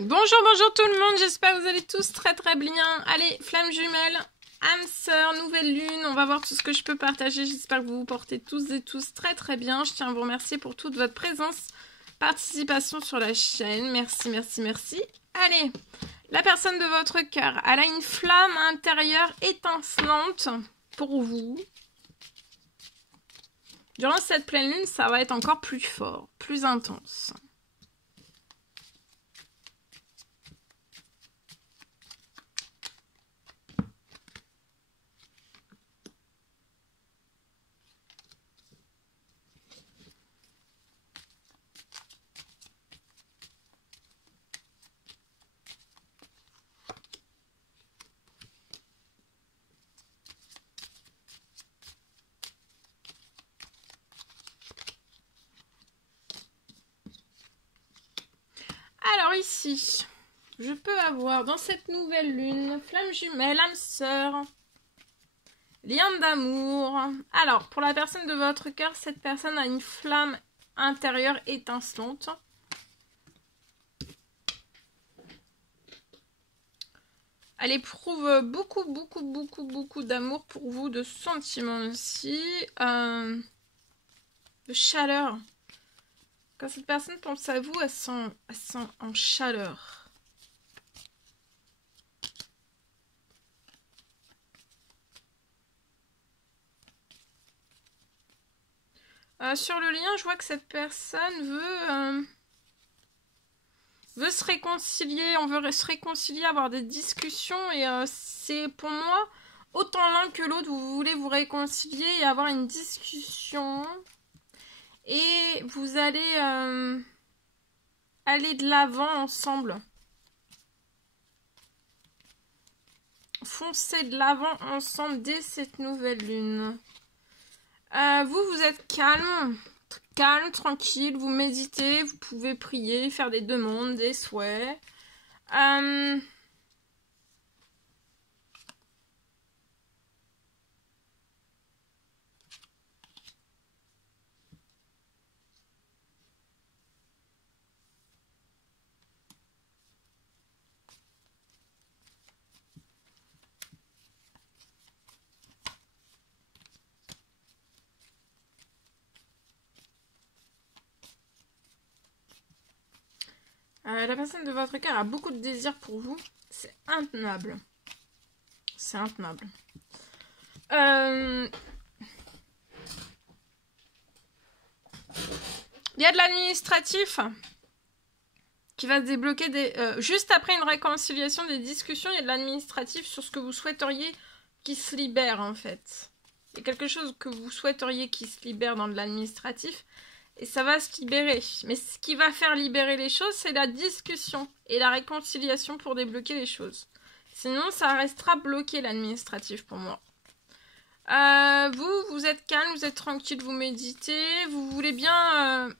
Bonjour, bonjour tout le monde, j'espère que vous allez tous très très bien. Allez, flamme jumelle, âme sœur, nouvelle lune, on va voir tout ce que je peux partager. J'espère que vous vous portez tous et tous très très bien. Je tiens à vous remercier pour toute votre présence, participation sur la chaîne. Merci, merci, merci. Allez, la personne de votre cœur, elle a une flamme intérieure étincelante pour vous. Durant cette pleine lune, ça va être encore plus fort, plus intense. Alors ici, je peux avoir dans cette nouvelle lune, flamme jumelle, âme sœur, lien d'amour. Alors, pour la personne de votre cœur, cette personne a une flamme intérieure étincelante. Elle éprouve beaucoup d'amour pour vous, de sentiments aussi, de chaleur. Quand cette personne pense à vous, elle sent en chaleur. Sur le lien, je vois que cette personne veut se réconcilier. On veut se réconcilier, avoir des discussions. Et c'est pour moi, autant l'un que l'autre, vous voulez vous réconcilier et avoir une discussion. Et vous allez aller de l'avant ensemble. Foncez de l'avant ensemble dès cette nouvelle lune. Vous êtes calme, tranquille, vous méditez, vous pouvez prier, faire des demandes, des souhaits. La personne de votre cœur a beaucoup de désir pour vous. C'est intenable. C'est intenable. Il y a de l'administratif qui va se débloquer juste après une réconciliation des discussions. Il y a de l'administratif sur ce que vous souhaiteriez qui se libère en fait. Il y a quelque chose que vous souhaiteriez qui se libère dans de l'administratif. Et ça va se libérer. Mais ce qui va faire libérer les choses, c'est la discussion et la réconciliation pour débloquer les choses. Sinon, ça restera bloqué l'administratif pour moi. Vous êtes calme, vous êtes tranquille, vous méditez. Vous voulez bien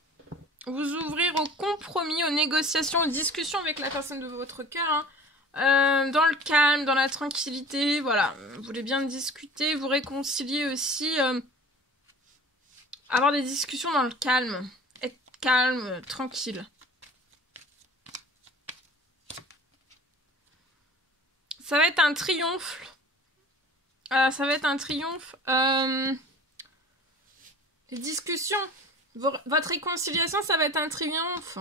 vous ouvrir au compromis, aux négociations, aux discussions avec la personne de votre cœur. Dans le calme, dans la tranquillité. Voilà, vous voulez bien discuter, vous réconcilier aussi... avoir des discussions dans le calme. Être calme, tranquille. Ça va être un triomphe. Ça va être un triomphe. Les discussions. Votre réconciliation, ça va être un triomphe.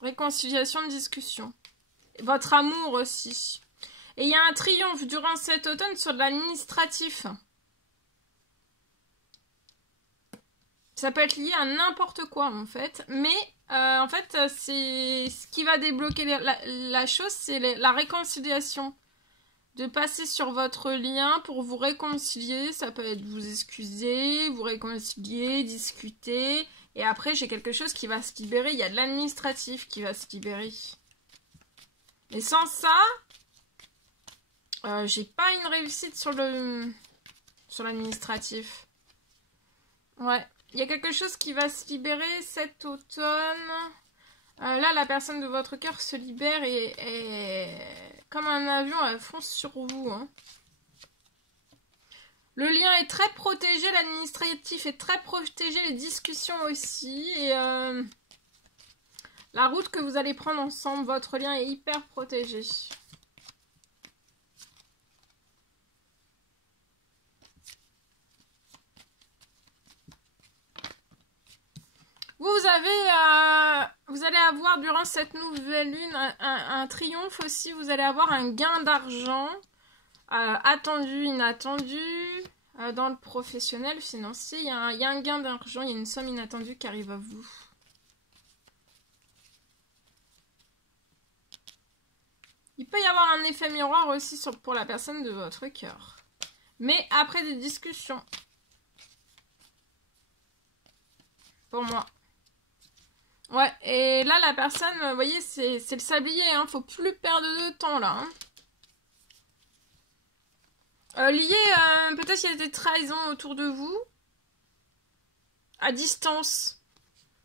Réconciliation, discussion. Et votre amour aussi. Et il y a un triomphe durant cet automne sur de l'administratif. Ça peut être lié à n'importe quoi en fait, mais en fait c'est ce qui va débloquer la chose, c'est la réconciliation. De passer sur votre lien pour vous réconcilier, ça peut être vous excuser, vous réconcilier, discuter, et après j'ai quelque chose qui va se libérer, il y a de l'administratif qui va se libérer. Mais sans ça, j'ai pas une réussite sur l'administratif. Ouais. Il y a quelque chose qui va se libérer cet automne. Là, la personne de votre cœur se libère et comme un avion, elle fonce sur vous. Hein. Le lien est très protégé, l'administratif est très protégé, les discussions aussi. Et La route que vous allez prendre ensemble, votre lien est hyper protégé. Vous allez avoir durant cette nouvelle lune un triomphe aussi. Vous allez avoir un gain d'argent attendu, inattendu. Dans le professionnel, financier, il y a un gain d'argent, il y a une somme inattendue qui arrive à vous. Il peut y avoir un effet miroir aussi pour la personne de votre cœur. Mais après des discussions. Pour moi. Ouais, et là, la personne, vous voyez, c'est le sablier, hein. Faut plus perdre de temps, là. Lié, peut-être qu'il y a des trahisons autour de vous. À distance.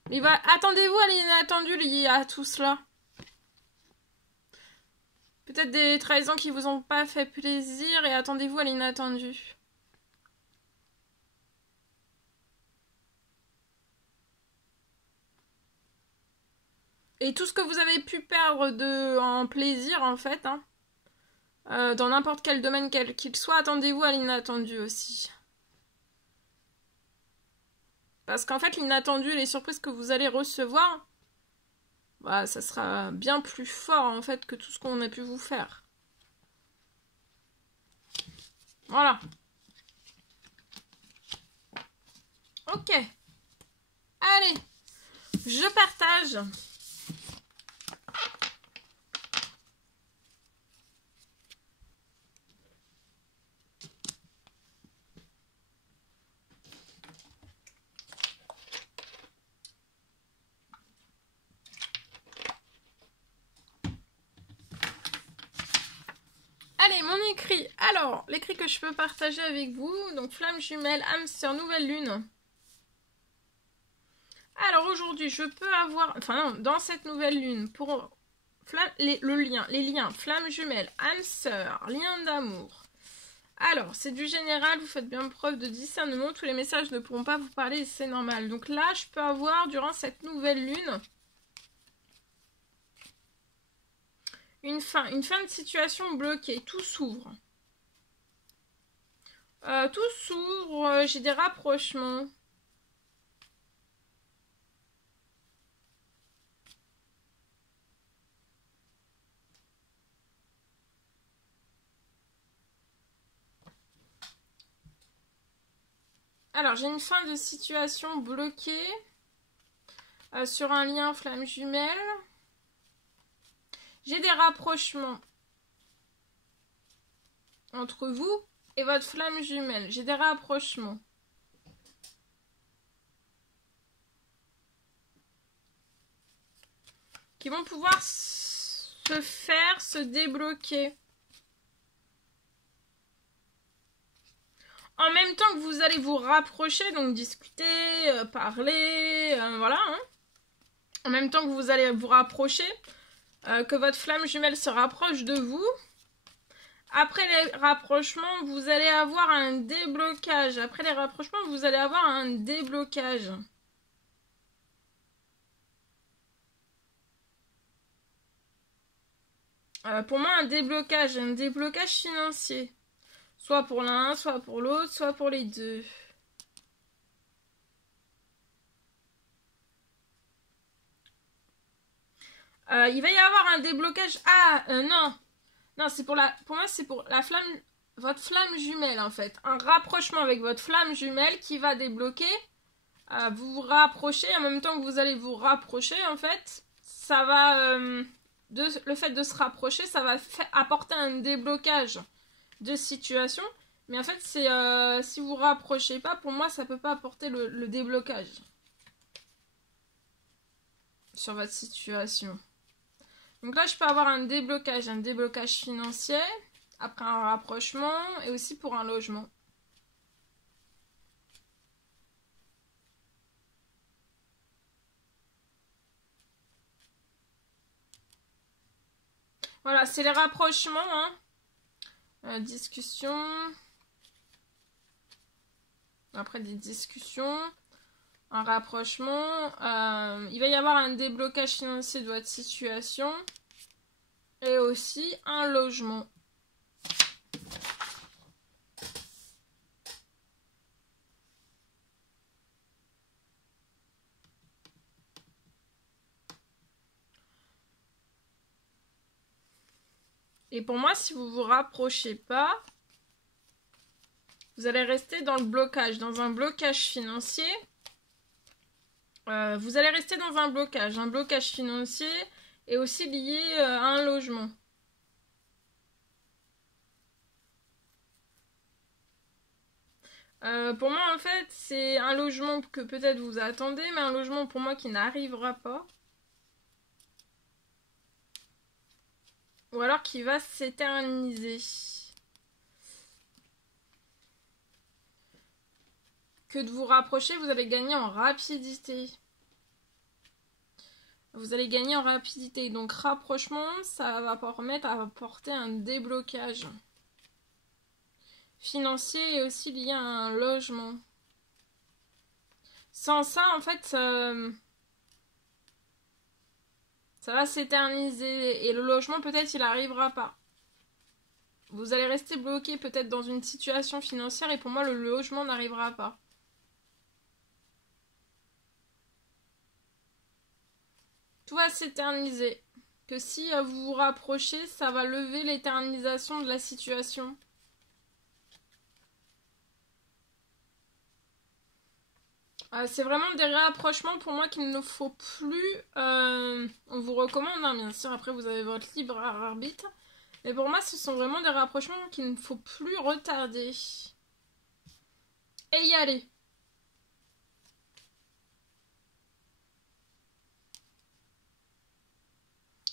Mais attendez-vous à l'inattendu lié à tout cela. Peut-être des trahisons qui vous ont pas fait plaisir et attendez-vous à l'inattendu. Et tout ce que vous avez pu perdre en plaisir, en fait, hein, dans n'importe quel domaine quel qu'il soit, attendez-vous à l'inattendu aussi. Parce qu'en fait, l'inattendu et les surprises que vous allez recevoir, bah, ça sera bien plus fort, en fait, que tout ce qu'on a pu vous faire. Voilà. Ok. Allez. Je partage. Allez, mon écrit. Alors, l'écrit que je peux partager avec vous. Donc, flamme jumelle, âme sœur, nouvelle lune. Alors, aujourd'hui, je peux avoir... Enfin, non, dans cette nouvelle lune, pour les liens, flamme jumelle, âme sœur, lien d'amour. Alors, c'est du général, vous faites bien preuve de discernement. Tous les messages ne pourront pas vous parler, c'est normal. Donc là, je peux avoir, durant cette nouvelle lune... Une fin de situation bloquée, tout s'ouvre. Tout s'ouvre, j'ai des rapprochements. Alors, j'ai une fin de situation bloquée sur un lien flamme jumelle. J'ai des rapprochements entre vous et votre flamme jumelle. J'ai des rapprochements. Qui vont pouvoir se débloquer. En même temps que vous allez vous rapprocher, donc discuter, parler, voilà. Hein. En même temps que vous allez vous rapprocher, que votre flamme jumelle se rapproche de vous. Après les rapprochements, vous allez avoir un déblocage. Après les rapprochements, vous allez avoir un déblocage. Pour moi, un déblocage financier. Soit pour l'un, soit pour l'autre, soit pour les deux. Il va y avoir un déblocage. Ah, non. Non, c'est pour moi, c'est pour la flamme, votre flamme jumelle, en fait. Un rapprochement avec votre flamme jumelle qui va débloquer. Vous vous rapprochez, en même temps que vous allez vous rapprocher, en fait. Ça va... le fait de se rapprocher, ça va apporter un déblocage de situation. Mais en fait, c'est si vous vous rapprochez pas, pour moi, ça peut pas apporter le déblocage sur votre situation. Donc là, je peux avoir un déblocage financier, après un rapprochement, et aussi pour un logement. Voilà, c'est les rapprochements, hein. Discussion. Après des discussions. Un rapprochement. Il va y avoir un déblocage financier de votre situation. Et aussi un logement. Et pour moi, si vous vous rapprochez pas, vous allez rester dans le blocage, dans un blocage financier. Vous allez rester dans un blocage financier et aussi lié à un logement. Pour moi, en fait, c'est un logement que peut-être vous attendez, mais un logement pour moi qui n'arrivera pas. Ou alors qui va s'éterniser. Que de vous rapprocher, vous allez gagner en rapidité. Vous allez gagner en rapidité. Donc rapprochement, ça va permettre à apporter un déblocage financier et aussi lié à un logement. Sans ça, en fait, ça va s'éterniser. Et le logement, peut-être, il n'arrivera pas. Vous allez rester bloqué peut-être dans une situation financière et pour moi, le logement n'arrivera pas. Tout va s'éterniser. Que si vous vous rapprochez, ça va lever l'éternisation de la situation. C'est vraiment des rapprochements pour moi qu'il ne faut plus... on vous recommande, hein, bien sûr, après vous avez votre libre arbitre. Mais pour moi, ce sont vraiment des rapprochements qu'il ne faut plus retarder. Et y aller.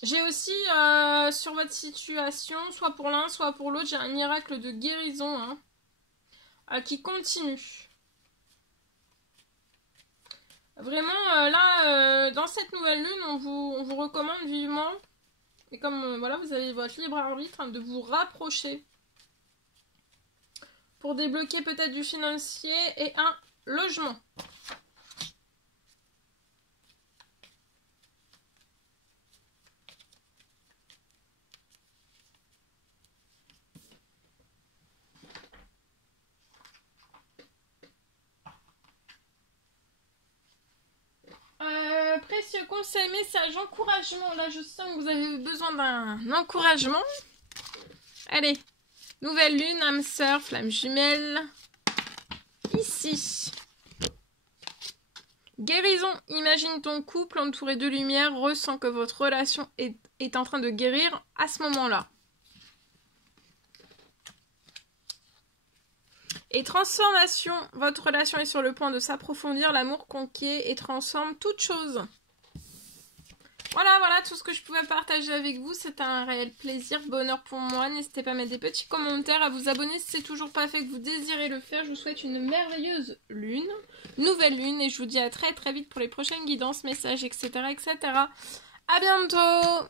J'ai aussi sur votre situation, soit pour l'un, soit pour l'autre, j'ai un miracle de guérison qui continue. Vraiment, là, dans cette nouvelle lune, on vous recommande vivement, et comme voilà, vous avez votre libre arbitre, de vous rapprocher pour débloquer peut-être du financier et un logement. Précieux conseil, message, encouragement. Là, je sens que vous avez besoin d'un encouragement. Allez, nouvelle lune, âme sœur, flamme jumelle. Ici. Guérison. Imagine ton couple entouré de lumière. Ressens que votre relation est en train de guérir à ce moment-là. Et transformation. Votre relation est sur le point de s'approfondir. L'amour conquiert et transforme toute chose. Voilà tout ce que je pouvais partager avec vous. C'était un réel plaisir, bonheur pour moi. N'hésitez pas à mettre des petits commentaires, à vous abonner si c'est toujours pas fait, que vous désirez le faire. Je vous souhaite une merveilleuse lune, nouvelle lune, et je vous dis à très vite pour les prochaines guidances, messages, etc. À bientôt!